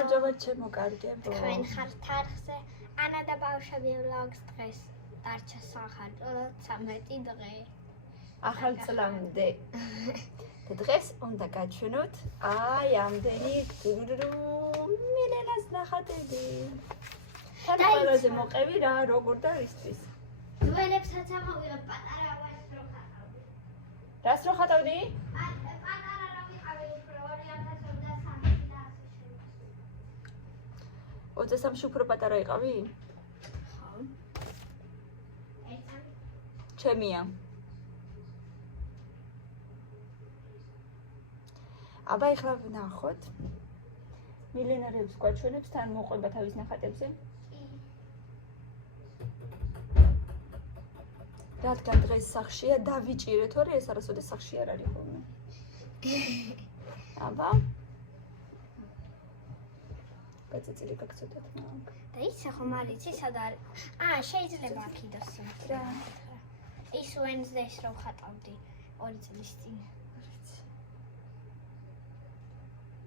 გამარჯობა ჩემო კარგებო. თქვენ ხართ არხზე. ანა და ბავშვები vlogs დღეს დარჩა სახარჯო 13 დღე. ახალ წლამდე. და დღეს უნდა გაჩვენოთ აი ამდენი მილენას ნახატები. თან ყველაზე მოყევი რა როგორ და ისთვის. ძველებსაც ამოვიღებ პატარა ვაჟს რო ხატავდი. რას რო ხატავდი? პატარა რა ვიყავი უფრო 2023 და ასე. 23-ში უფრო პატარა იყავი? ხო. ერთად ჩემია. აბა ეხლა ვნახოთ. მილენარებს გვაჩვენებს თან მოყვება თავის ნახატებზე. რადგან დღეს სახშია დავიჭირე, თორე ეს არასოდეს სახში არ არის ხოლმე. აბა. გაწიწილი გაგცოდეთ მაგ. და ისე ხომ არის სად არის? შეიძლება აქ იდოს. რა? ის Wednesday-ს რო ხატავდი 2 წლის წინ.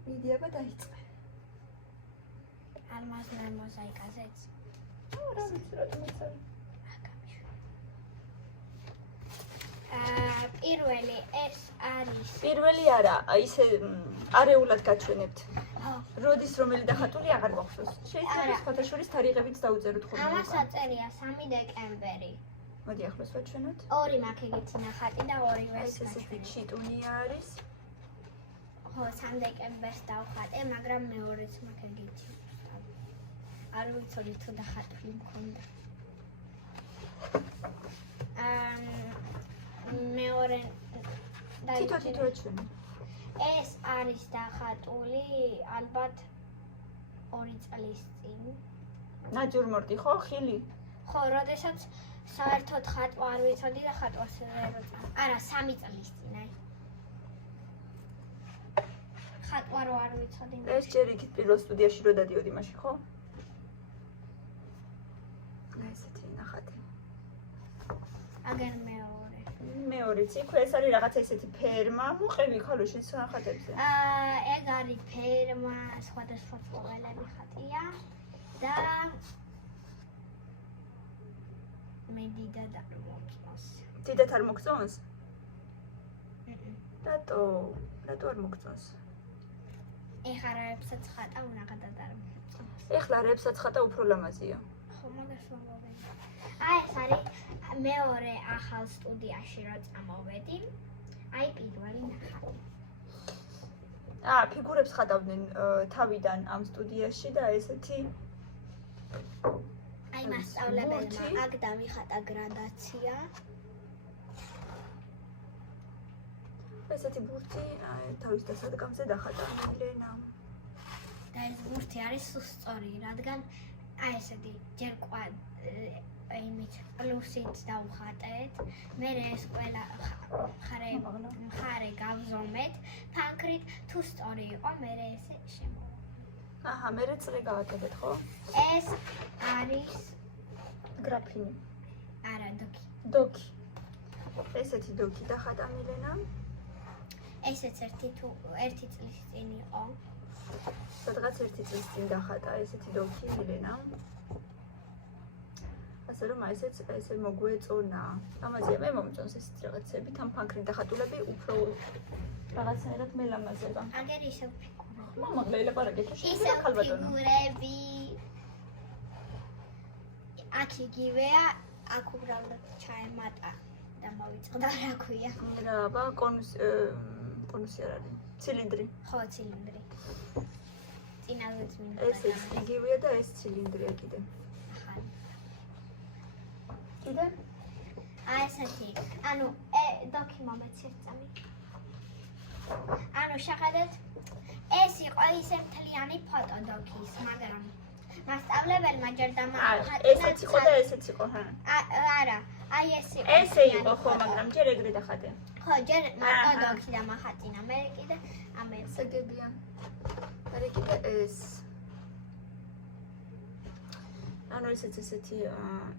მიდი აბა დაიწყე. ალმაზნარ მოზაიკაზეც. რა ვიცი რა თუმცა. პირველი ეს არის. პირველი არა, ისე არეულად გაჩვენებთ. ხო. როდის რომელი დახატული აღარ გვახსოვს. შეიძლება სხვათა შორის თარიღებიც დაუწეროთ ხოლმე. ამას აწერია 3 დეკემბერი. მოდი ახლოს ვაჩვენოთ. 2 მაქეგეთი ნახატი და 2-ვე ეს ესეთი ჩიტუნია არის. ხო, 3 დეკემბერს დავხატე, მაგრამ მეორეც მაქეგეთი. არ ვიცოდი თუ დახატული მქონდა. მეორე თითო აჩვენე. ეს არის დახატული ალბათ 2 წლის წინ. ნაძურმორტი ხო, ხილი? ხო, როდესაც საერთოდ ხატვა არ ვიცოდი და ხატვას ვერ არა 3 წლის წინ აი. ხატვა რო არ ვიცოდი. ეს ჯერ იქით პირველ სტუდიაში რო დადიოდი მაშინ, ხო? ესეთი ნახატი. აგერ მეორე. მეორეც იქ ეს არის რაღაცა ესეთი ფერმა, მოყევი ხალოში ნახატებზე. ეგ არის ფერმა, სხვადასხვა ცხოველები ხატია და მე დიდად არ მოგწონს. დიდად არ მოგწონს? რატო არ მოგწონს? ეხლა რაებსაც ხატავ ნახატად არ მოგწონს. ეხლა რაებსაც ხატა უფრო ლამაზია. ხო, მაგას მომოვედი. ეს არის მეორე ახალ სტუდიაში რო წამოვედი. აი პირველი ნახატი. ფიგურებს ხატავდნენ თავიდან ამ სტუდიაში და ესეთი აი მასწავლებელმა აქ დავიხატა გრადაცია. ესეთი ბურთი თავის დასადგამზე დახატა მილენამ. და ეს ბურთი არის სუსწორი, რადგან აი ესეთი ჯერ იმით პლუსით დავხატეთ, მე ეს ყველა მხარე გავზომეთ, ფაქრით თუ სწორი იყო, მე ესე შემოვიდა. მე წრე გავაკეთეთ, ხო? ეს არის გრაფინი. არა, დოკი. ესეთი დოკი დახატა მილენამ. ესეც 1 წლის წინ იყო. სადღაც 1 წლის წინ დახატა ესეთი დოკი მილენამ. ასე რომ ესეც ესე მოგვეწონა. ამაზეა მე მომწონს ესეთი რაღაცები, თან ფანქრით დახატულები უფრო რაღაცაერად მელამაზება. აგერ ისევ ფიგურები. მამაღლა ელაპარაკეთ, ისევ ფიგურები. აქ იგივეა, აქ უბრალოდ ჩაემატა და მოვიწყდა რა ქვია. რა, აბა კონუსი არ არის. ცილინდრი. ხო, ცილინდრი. წინაზეც მინდა. ესეც იგივეა და ეს ცილინდრია კიდე. კიდე? ესეთი. ანუ დოკი მომეცეთ წამი. ანუ შეხედეთ, ეს იყო ისე მთლიანი ფოტო დოკის, მაგრამ მასწავლებელმა ჯერ დამახატა. ესეც იყო და ესეც იყო, ჰა. არა, აი ეს იყო. ესე იყო ხო, მაგრამ ჯერ ეგრე დახატე. ხო, ჯერ მარტო დოკი დამახატინა, მე კიდე ამერს. ეგებია. მე კიდე ეს. ანუ ესეც ესეთი,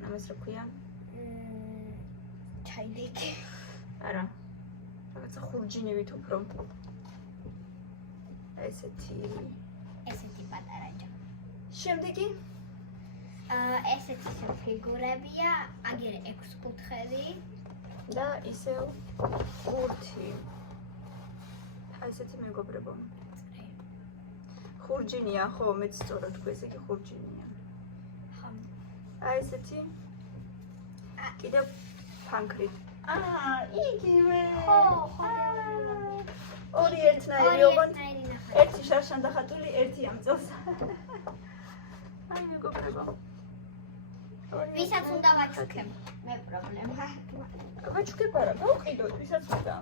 ამას რა ქვია? ჩაილიკი. არა. რაღაცა ხურჯინივით უფრო. ესეთი პატარა შემდეგი ესეთი ფიგურებია, აგერ 6 კუთხედი. და ისევ ხურთი. აი ესეთი მეგობრებო. ხურჯინია, ხო, მეც სწორად თქვი, ესე იგი ხურჯინია. ხო. აი ესეთი კიდევ ფანქრით. იგივე. ხო. ორი ერთნაირი, ოღონდ ერთი შარშან დახატული, ერთი ამ წელს. აი მეგობრებო. ვისაც უნდა ვაჩუქებ? მე პრობლემა. ვაჩუქებ არა, გავყიდოთ, ვისაც უნდა.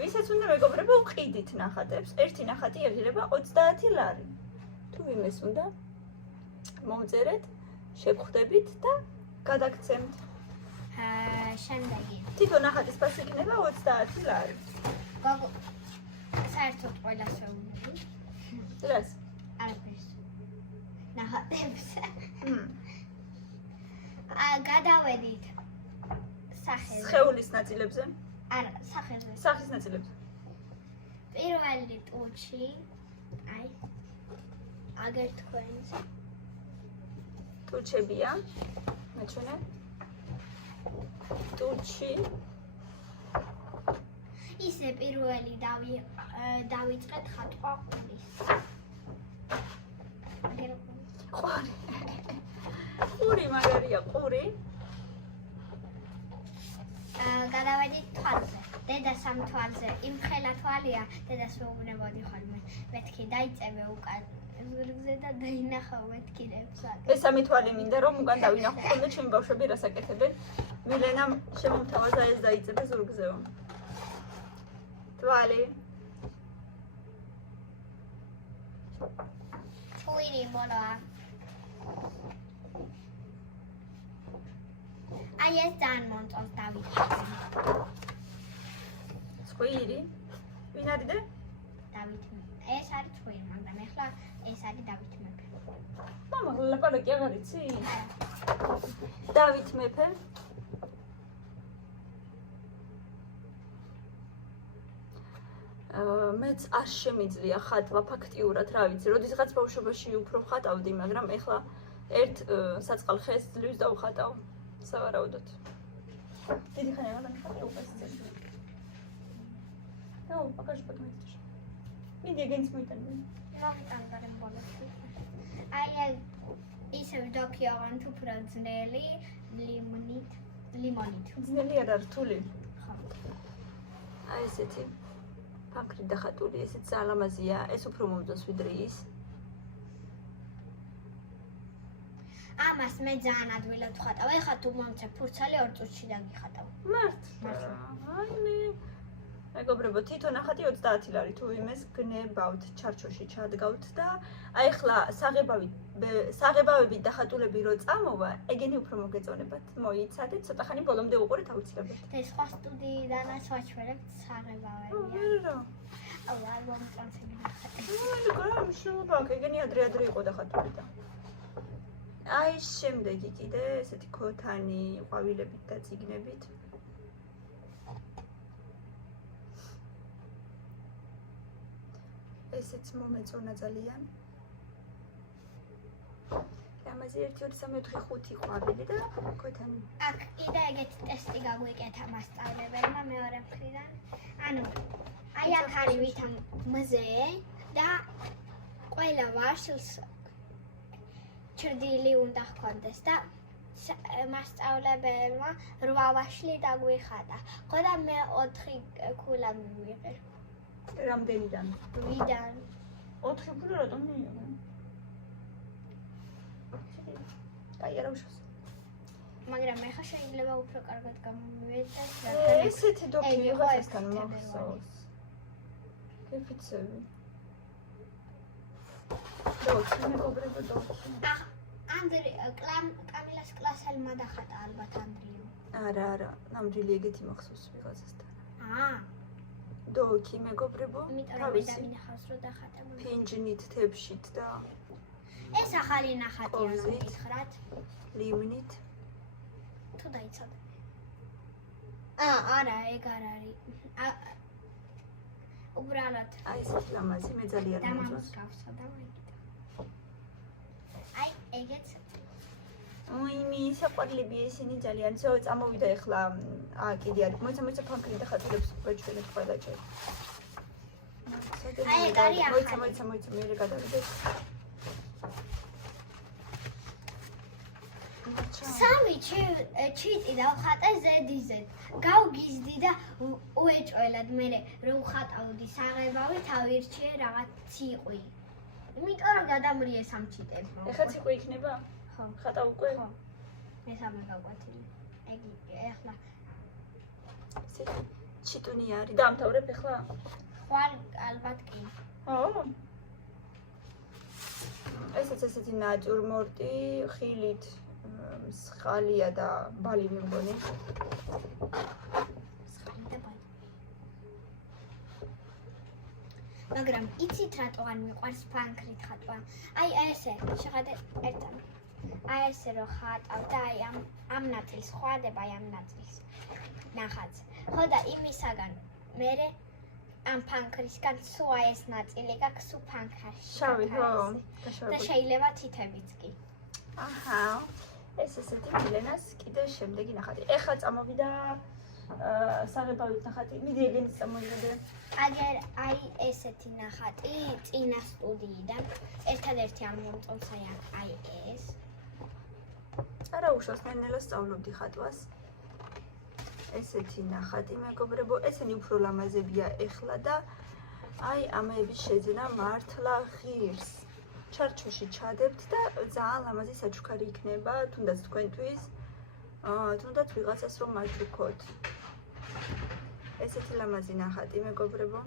ვისაც უნდა მეგობრებო, ვყიდით ნახატებს. ერთი ნახატი ეღირება 30 ლარი. თუ ვინმეს უნდა, მომწერეთ, შეგხვდებით და გადაგცემთ. შემდეგი. თითო ნახატის ფასი იქნება 30 ლარი. გოგო საერთოდ ყველას ვეუბნები. რას? არაფერს. ნახატებს. გადავედით სახეზე. სხეულის ნაწილებზე? არა, სახეზე. სახის ნაწილებზე. პირველი ტუჩი, აი, აგერ თქვენს. ტუჩებია. მეჩვენე. ტუჩი. ისე პირველი დავიწყეთ ხატვა ყურის. ყური. ყური მაგარია, ყური. გადავედით თვალზე. დედას ამ თვალზე, იმ ხელა თვალია, დედას ვეუბნებოდი ხოლმე. მეთქი დაიწევე უკან ზურგზე და დაინახავ მეთქინებს. მესამე თვალი მინდა რომ უკან დავინახო ხოლმე ჩემი ბავშვები რას აკეთებენ. მილენამ შემომთავაზა ეს დაიწებე ზურგზეო. თვალი. ჩუირი მოლოა. აი ეს ძალიან მომწონს დავით. სკვირი. ვინ არის და? დავით. ეს არის ჩუირი, მაგრამ ეხლა ეს არის დავით მეფე. მამა ლაპარაკი აღარ იცი? დავით მეფე. მეც არ შემიძლია ხატვა ფაქტიურად, რა ვიცი, როდესაც ბავშვობაში უფრო ხატავდი, მაგრამ ეხლა ერთ საწყალ ხეს ძლივს დავხატავ. სავარაუდოდ. დიდი ხანი აღარ ნახატე უპასწრებს. დაუ, პაკაჟი პაკმეთში. მინდა გენც მოიტანე. მოგიტანდა ბოლოს. აი ისე ვიდოქიოვან თუ პროძნელი ლიმონით. ძნელი არა რთული. ხო. აი ესეთი ფაქრი დახატული, ესეც ძალამაზია, ეს უფრო მომწონს ვიდრე ის. ამას მე ძალიან ადვილად ვხატავ. ეხლა თუ მომწე ფურცალი 2 წუთში დაგიხატავ. მართლა. აი მეგობრებო, თითო ნახატი 30 ლარი, თუ იმეს გნებავთ, ჩარჩოში ჩადგავთ და აი ახლა საღებავები დახატულები რო წამოვა, ეგენი უფრო მოგეწონებათ. მოიცადეთ, ცოტა ხანი ბოლომდე უყურეთ აუცილებლად. და სხვა სტუდიიდანაც ვაჩვენებთ საღებავები. რა. აუ, არ მომწონს ეგ ნახატი. გამშუბაკ, ეგენი ადრე იყო დახატული და. აი შემდეგი კიდე ესეთი ქოთანი ყვავილებით და წიგნებით. ესეც მომეწონა ძალიან. ამაზე 1 2 3 4 5 ყვავილი და ქოთანი. აქ კიდე ეგეთი ტესტი გაგვიკეთა მასწავლებელმა მეორე მხრიდან. ანუ აი აქ არის ვითამ მზე და ყველა ვაშლს ჭრდილი უნდა ჰქონდეს და მასწავლებელმა 8 ვაშლი დაგვიხატა. ხო და მე 4 ქულა მივიღე. რამდენიდან? ვიდან? 4 ქულა რატომ მიიღე? აი არა უშავს. მაგრამ მე ხა შეიძლება უფრო კარგად გამომივიდეს და ესეთი დოკი ვიღაცასთან მახსოვს. კეფიცები. დოკი მეგობრებო დოკი. ანდრე კამილას კლასელმა დახატა ალბათ ანდრიო. არა, ნამდვილი ეგეთი მახსოვს ვიღაცასთან. დოკი მეგობრებო, თავისი დამინახავს რომ დახატა. ფინჯნით, თებშით და ეს ახალი ნახატია რომ გითხრათ. ლიმნით. თუ დაიცადე. არა, ეგ არ არის. უბრალოდ აი ეს ლამაზი მე ძალიან მომწონს. გამოსკავსა და ვაიგეთ. მისაყვარლები ისინი ძალიან. ზო წამოვიდა ეხლა კიდე არის. მოიცა ფანქრი და ხატულებს გვეჩვენეთ ყველა ჯერ. აი, ეგ არის ახალი. მოიცა მე გადავიდეთ. სამი ჩიტი დავხატე ზედიზე. გავგიზდი და უეჭველად მე რო ვხატავდი საღებავი თავირჩიე რაღაც ციყვი. იმიტომ რომ გადამრიე სამ ჩიტებმა. ეხლა ციყვი იქნება? ხო. ხატავ უკვე? ხო. მესამე გავკვეთილი. ეგ ეხლა ჩიტუნი არის. დაამთავრებ ეხლა? ხვალ ალბათ კი. ხო. ესეც ესეთი ნატურმორტი ხილით მსხალია და ბალი მეგონი. მსხალი და ბალი. მაგრამ იცით რატო არ მიყვარს ფანქრით ხატვა? აი ესე, შეხედე ერთად. აი ესე რო ხატავ და აი ამ ნაწილს ხვადება აი ამ ნაწილს. ნახაც. ხო და იმისაგან მერე ამ ფანქრისგან სულ აი ეს ნაწილი გაქვს სულ ფანქრაში. შავი ხო? და შეიძლება თითებიც კი. აჰა. ეს ესეთი მილენას კიდე შემდეგი ნახატი. ეხლა წამოვიდა საღებავით ნახატი. მიდი ეგენიც წამოვიდე. აგერ აი ესეთი ნახატი წინა სტუდიიდან ერთადერთი ამ მომწონს აი ეს. არა უშავს ნენელა სწავლობდი ხატვას. ესეთი ნახატი მეგობრებო, ესენი უფრო ლამაზებია ეხლა და აი ამების შეძენა მართლა ღირს. ჩარჩოში ჩადებთ და ძალიან ლამაზი საჩუქარი იქნება, თუნდაც თქვენთვის, თუნდაც ვიღაცას რომ მაჩუქოთ. ესეთი ლამაზი ნახატი მეგობრებო.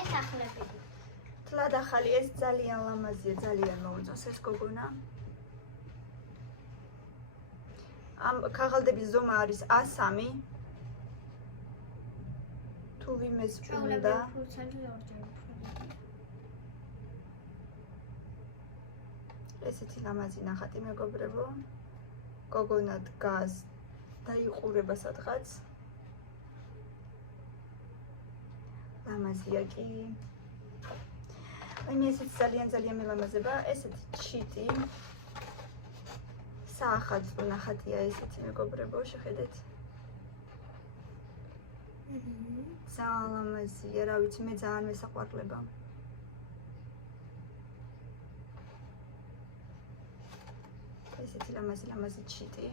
ეს ახლები. თლად ახალი ეს ძალიან ლამაზია, ძალიან მოუწონს ეს გოგონა. ამ ქაღალდების ზომა არის A3. თუ ვიმეს უნდა ესეთი ლამაზი ნახატი მეგობრებო. გოგონა დგას და იყურება სადღაც. ლამაზია კი. აი მე ესეც ძალიან მელამაზება, ესეთი ჩიტი. საახალწლო ნახატია ესეთი მეგობრებო, შეხედეთ. ძალიან ლამაზია, რა ვიცი, მე ძალიან მესაყვარლება. ესეთი ლამაზი ჩიტი.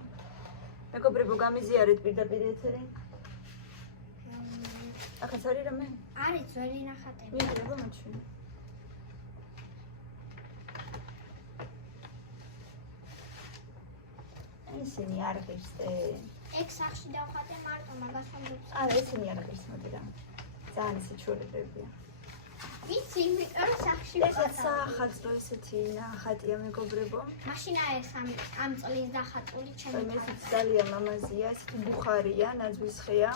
მეგობრებო, გამიზიარეთ პირდაპირ ეთერი. ახაც არის რამე? არის ძველი ნახატები. მიგრება მაჩვენე. ისინი არ ღირსე. ეგ სახში დავხატე მარტო მაგას ვამბობ. არა, ესენი არ ღირს მოდი რა. ძალიან სიჩულებებია. ვიცი, იმიტომ რომ სახში ესეც საახალწლო ესეთი ნახატია მეგობრებო. მაშინ აი ეს ამ წლის დახატული ჩემი აი ესეც ძალიან ლამაზია, ესეთი ბუხარია, ნაძვის ხეა.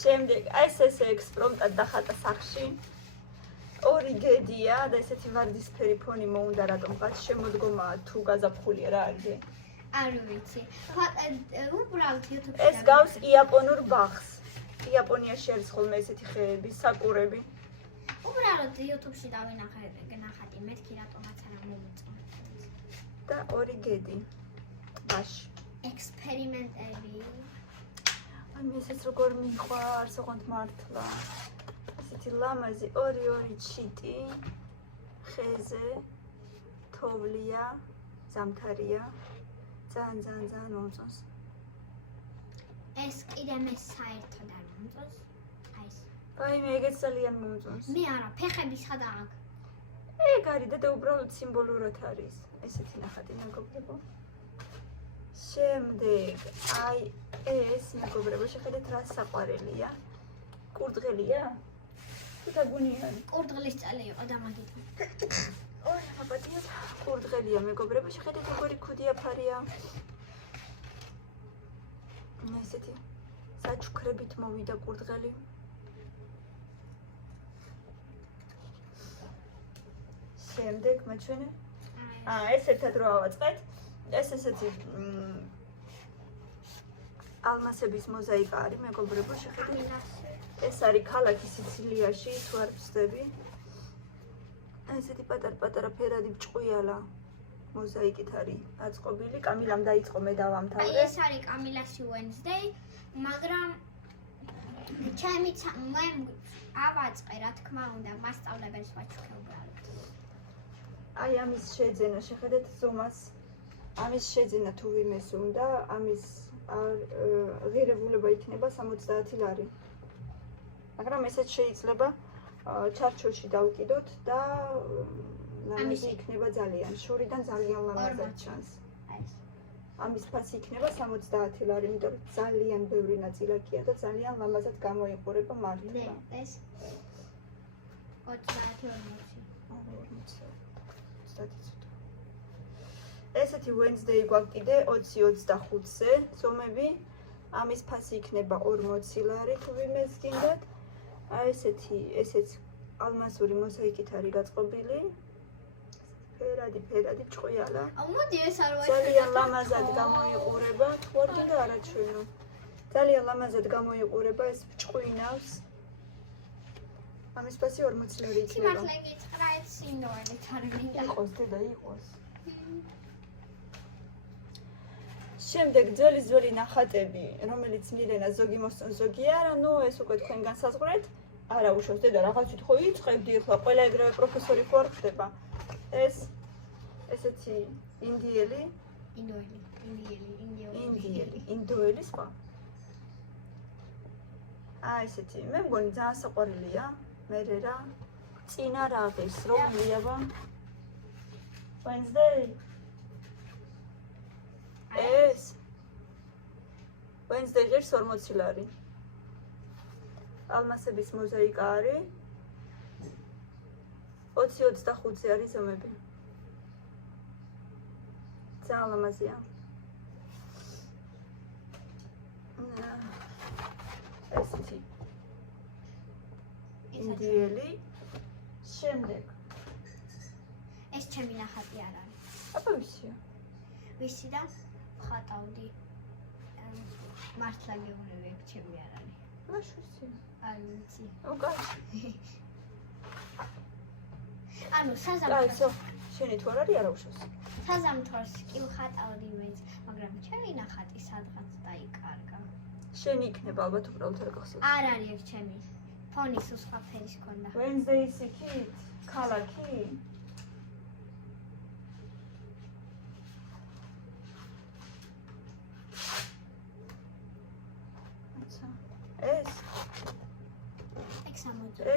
შემდეგ ეს ექსპრომტად დახატა სახში. ორი გედია და ესეთი ვარდისფერი ფონი მოუნდა რატომღაც შემოდგომა თუ გაზაფხულია რა არის. არ ვიცი. უბრალოდ YouTube-ში ეს გავს იაპონურ ბაღს. იაპონიაში არის ხოლმე ესეთი ხეები, საკურები. უბრალოდ YouTube-ში დავინახე ნახატი, მეთქი რატომაც არ მომიწონს. და ორი გედი. ბაში. ექსპერიმენტები. აი ესეც როგორ მიყვარს, ოღონდ მართლა. ესეთი ლამაზი ორი ჩიტი ხეზე თოვლია, ზამთარია. ძალიან მომწონს. ეს კიდე მე საერთოდ არ მომწონს. აი ეს. აი მე ეგეც ძალიან მომწონს. მე არა, ფეხები ხადა აქ. ეგ არის და უბრალოდ სიმბოლურად არის. ესეთი ნახატი მეგობრებო. შემდეგ აი ეს მეგობრებო, შეხედეთ რა საყვარელია. კურდღელია? თუ დაგუნიანი. კურდღლის წელი იყო და მაგით. ორი აპატიოთ კურდღელია მეგობრებო, შეხედეთ როგორი ქუდია ფარია. ესეთი საჩუქრებით მოვიდა კურდღელი. შემდეგ მაჩვენე. აი ეს ერთად რო ავაწყეთ. ეს ესეთი ალმასების მოზაიკა არის, მეგობრებო, შეხედეთ. ეს არის ქალაქი სიცილიაში, თუ არ ვცდები. ესეთი პატარ-პატარა ფერადი ჭყვიალა მოზაიკით არის აწყობილი. კამილამ დაიწყო მე დავამთავრე. ეს არის კამილაში Wednesday, მაგრამ ჩემი მე ავაწყე, რა თქმა უნდა, მასწავლებელს ვაჩუქე უბრალოდ. აი ამის შეძენა, შეხედეთ ზომას. ამის შეძენა თუ ვიმეს უნდა, ამის ღირებულება იქნება 70 ლარი. მაგრამ ესეც შეიძლება ჩარჩოში დავკიდოთ და ლამაზი იქნება ძალიან. შორიდან ძალიან ლამაზად ჩანს. ამის ფასი იქნება 70 ლარი, იმიტომ რომ ძალიან ბევრი ნაწილაკია და ძალიან ლამაზად გამოიყურება მართლა. ეს 30-40. ესეთი Wednesday გვაქვს კიდე 20-25-ზე ზომები. ამის ფასი იქნება 40 ლარი თუ ვიმეს გინდათ. აი ესეც ალმასური მოზაიკით არის გაწყობილი. ფერადი ჭყვიალა. მოდი ეს არ ძალიან ლამაზად გამოიყურება. თუ არ გინდა არაჩვენო. ძალიან ლამაზად გამოიყურება ეს ჭყვინავს. ამის ფასი 40 ლარი იქნება. სიმართლე გითხრა, ეს სინდრომით არ მინდა. იყოს და იყოს. შემდეგ ძველი ნახატები, რომელიც მილენა ზოგი მოსწონს, ზოგი არა, ნუ ეს უკვე თქვენ განსაზღვრეთ. არა უშავს დედა, რაღაცით ხო იწყებდი, ახლა ყველა ეგრევე პროფესორი ხო არ ხდება. ეს ესეთი ინდოელი სხვა. აი ესეთი, მე მგონი ძალიან საყვარელია, მე რა. წინა რა ღირს, რომლია ბა? Wednesday. ეს Wednesday ღირს 40 ლარი. ალმასების მოზაიკა არის. 20-25-ზე არის ზომები. ძალიან ლამაზია. ესეთი ინდიელი. შემდეგ ეს ჩემი ნახატი არ არის. აბა ვისია? ვისი და ხატავდი. მართლა გეუბნები, ჩემი არ არის. მაშუსი. არ ვიცი. უკაცი. ანუ კაცო, საზამთროს შენი თუ არ არის არა უშავს. საზამთროს კი ვხატავდი მეც, მაგრამ ჩემი ნახატი სადღაც დაიკარგა. შენი იქნება ალბათ უბრალოდ არ გახსოვს. არ არის ეს ჩემი. ფონის უსხა ფერის ქონდა. Wednesday-ის იქით, ქალაქი.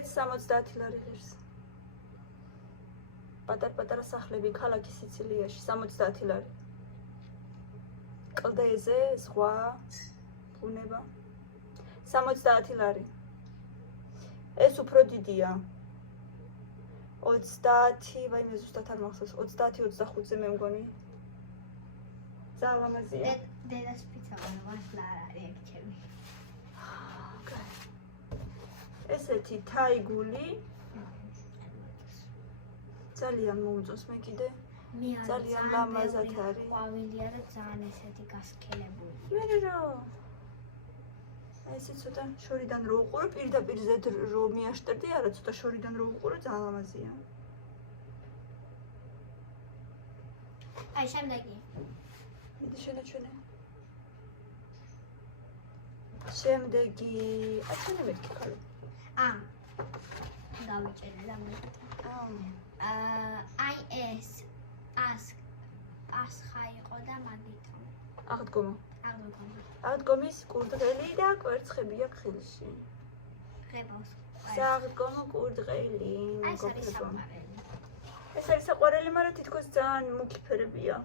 ეს 70 ლარი ღირს. პატარ-პატარა სახლები ქალაქი სიცილიაში 70 ლარი. კლდეზე სხვა ბუნება 70 ლარი. ეს უფრო დიდია. 30, ვაიმე ზუსტად არ მახსოვს, 30-25-ზე მე მგონი. ძალიან ლამაზია. დედას პიცა მართლა არ არის ეგ ჩემი. ესეთი თაიგული ძალიან მოუწონს მე კიდე. ძალიან ლამაზად არის. ყვავილია და ძალიან ესეთი გასქელებული. მე რა. ესე ცოტა შორიდან რო უყურო, პირდაპირ ზედ რო მიაშტერდი, არა ცოტა შორიდან რო უყურო, ძალიან ლამაზია. აი შემდეგი. მიდი შენაჩვენე. შემდეგი, აი შენე მეთქი ხალე. გავიჭერე და მე. აი ეს პასხა იყო და მაგითო. აღდგომა. აღდგომა. აღდგომის კურდღელი და კვერცხები აქვს ხელში. ღებავს. საღდგომო კურდღელი. ეს არის საყვარელი. ეს არის საყვარელი, მაგრამ თითქოს ძალიან მუქი ფერებია.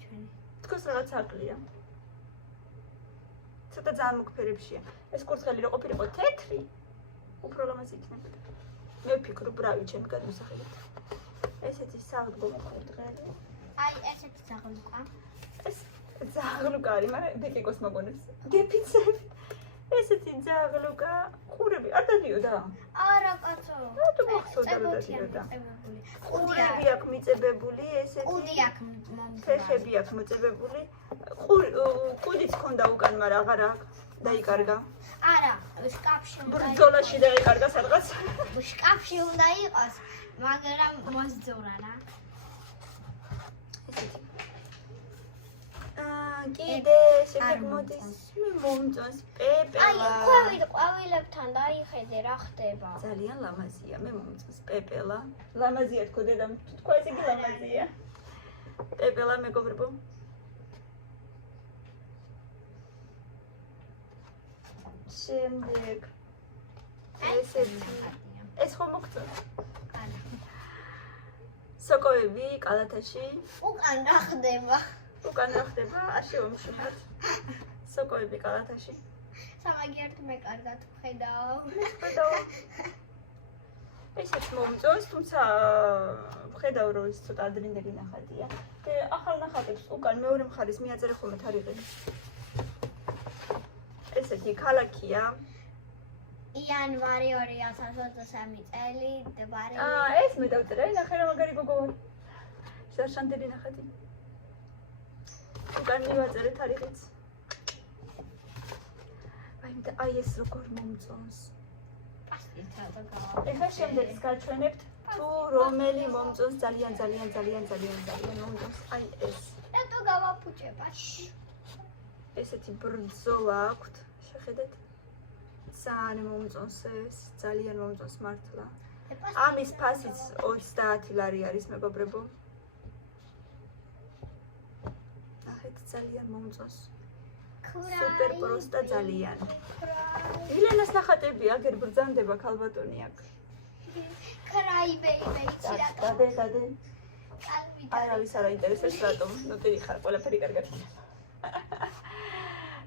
ჩვენი. თითქოს რაღაც აკლია. ცოტა ძალიან მუქ ფერებშია. ეს კურდღელი რო ყოფილიყო თეთრი, უფრო ლამაზი იქნებოდა. მე ვფიქრობ რავი ჩემი გადმოსახედით. ესეთი საღდგომო კურდღელი. აი ესეთი ზაღლუკა. ეს ზაღლუკა არის, მაგრამ ბეკიკოს მაგონებს. გეფიცები. ესეთი ძაღლუკა ყურები არ დადიოდა? არა კაცო. რატო მახსოვდა რომ დადიოდა? ყურები აქვს მიწებებული, ესეთი. ყუდი აქვს მომწვარი. ფეხები აქვს მოწებებული. ყუდიც ჰქონდა უკან, მაგრამ აღარ აქვს. დაიკარგა. არა, შკაფში უნდა ბრძოლაში დაიკარგა სადღაც. შკაფში უნდა იყოს, მაგრამ მოსძურა რა. ესეთი. კიდე შეგმოდის მე მომწონს პეპელა. ყვავილებთან დაიხედე რა ხდება. ძალიან ლამაზია, მე მომწონს პეპელა. ლამაზია თქო დედამ, თქვა ეს იგი ლამაზია. პეპელა მეგობრებო. შემდეგ ეს ხომ მოგწონს? სოკოები კალათაში. უკან რა ხდება? უკან რა ხდება? არ შევამშვიდოთ. სოკოები კალათაში. სამაგიერთ მე კარგად ვხედავ. ესეც მომწონს, თუმცა ვხედავ რომ ის ცოტა ადრინდელი ნახატია. ახალ ნახატებს უკან მეორე მხარეს მიაწერე ხოლმე თარიღი. ესეთი ქალაქია. იანვარი 2023 წელი დაბარი. ეს მე დავწერე, ნახე რა მაგარი გოგო ვარ. შარშანდელი ნახატი. უკან მივაწერე თარიღიც. აი ეს როგორ მომწონს. ეხლა შემდეგს გაჩვენებთ თუ რომელი მომწონს ძალიან მომწონს. აი ეს. რატო გავაფუჭება? ესეთი ბრძოლა აქვთ, შეხედეთ. ძალიან მომწონს ეს, ძალიან მომწონს მართლა. ამის ფასიც 30 ლარი არის მეგობრებო. ნახეთ, ძალიან მომწონს. სუპერ პროსტა ძალიან. ილენას ნახატები აგერ ბრძანდება ქალბატონი აქ. კრაი ბეიბი ცირა. დადე. არავის არ აინტერესებს რატომ? ნუ დიდი ხარ, ყველაფერი კარგად.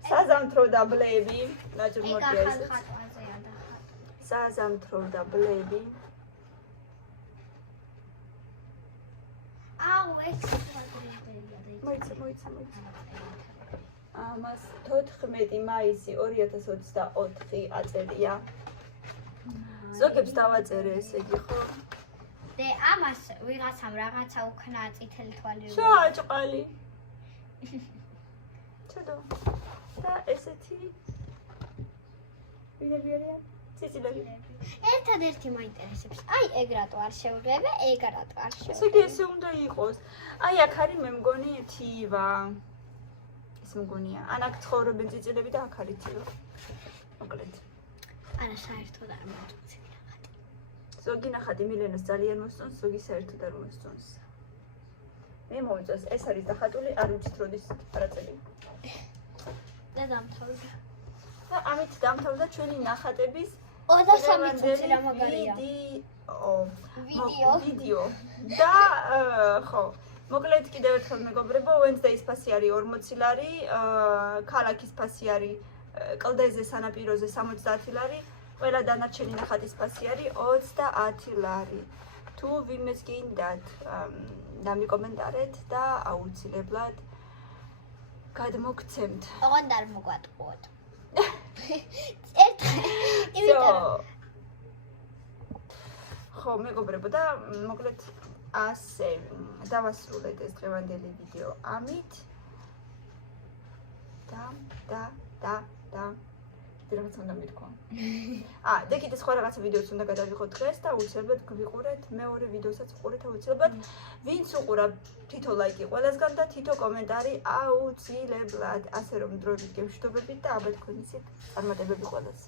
საზამთრო დაბლები, ნაჭრმოდია ეს. საზამთრო დაბლები. აუ ეს მოიცა. ამას 14 მაისი 2024 აწერია. ზოგებს დავაწერე ესე იგი ხო? და ამას ვიღაცამ რაღაცა უქნა წითელი თვალი. შაჭყალი. ჩადო. და ესეთი ვინები არიან? ციცილები. ერთადერთი მაინტერესებს. აი ეგ რატო არ შევღებე, ეგ რატო არ შევღებე. ესე იგი ესე უნდა იყოს. აი აქ არის მე მგონი თივა. ეს მგონია. ან აქ ცხოვრობენ ციცილები და აქ არის თივა. მოკლედ. არა საერთოდ არ მომწონს ნახატი. ზოგი ნახატი მილენას ძალიან მოსწონს, ზოგი საერთოდ არ მოსწონს. მე მომწონს, ეს არის დახატული, არ ვიცით როდის არაწელი. და დამთავრდა. და ამით დამთავრდა ჩვენი ნახატების 23 წუთი რა მაგარია. ვიდეო. და ხო, მოკლედ კიდევ ერთხელ მეგობრებო, Wednesday-ის ფასი არის 40 ლარი, ქალაქის ფასი არის კლდეზე სანაპიროზე 70 ლარი, ყველა დანარჩენი ნახატის ფასი არის 30 ლარი. თუ ვინმეს გინდათ, დამიკომენტარეთ და აუცილებლად გადმოგცემთ. ოღონდ არ მოგვატყუოთ. იმიტომ ხო, მეგობრებო და მოკლედ ასე დავასრულეთ ეს დღევანდელი ვიდეო ამით. და რაღაც უნდა მითქვა. და კიდე სხვა რაღაცა ვიდეოც უნდა გადავიღოთ დღეს და აუცილებლად გვიყურეთ მეორე ვიდეოსაც ვყურეთ აუცილებლად. ვინც უყურა თითო ლაიკი ყველასგან და თითო კომენტარი აუცილებლად. ასე რომ დროებით გემშვიდობებით და აბა თქვენ ისეთ წარმატებები ყველას.